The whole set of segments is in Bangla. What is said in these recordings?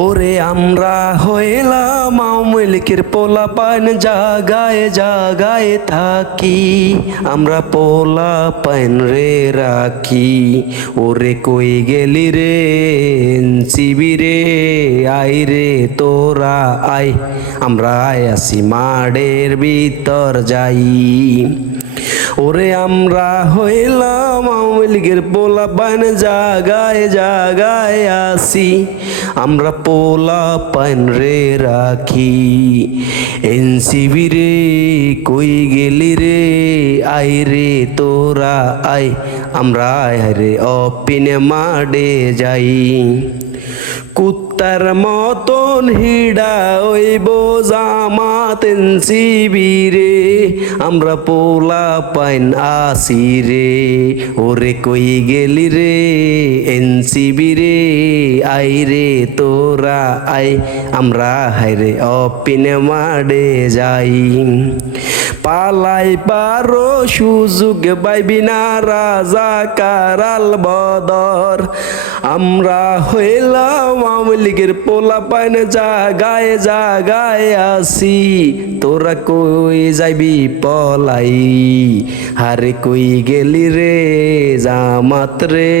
ওরে আমরা হইলাম আওয়ামী লীগের পোলাপান, জাগায় জাগায় থাকি আমরা পোলাপান রে রাখি। ওরে কই গেলি রে এনসিবি রে, আই রে তোরা আই, আমরা আসি মাঠের ভিতর যাই। ওরে আমরা হইলাম আওয়ামী লীগের পোলাপান, জাগায় জাগায় আসি আমরা পোলাপান রে রাখি। এনসিবি রে কই গেলি রে, আই রে তোরা আই, আমরা আয় রে অপিনে মাডে যাই। কুত্তার মতন হিডা ওইব জামাত এনসিবি রে, আমরা পোলাপাইন আসি রে। ওরে কই গেলি রে এনসিবি রে, আই রে তোরা আই, আমরা হাইরে অপিনে মাডে যাই। পালাই পারো সুযোগ পাইবি না রাজা কারাল বদর, আমরা হইলাম আওয়ামী লীগের পোলাপাইন, জাগায় জাগায় আসি তোরা কই যাইবি পলাই। হারে কই গেলি রে জামাত রে,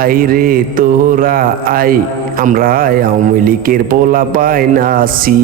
আই রে তোরা আই, আমরা আওয়ামী লীগের পোলাপাইন আসি।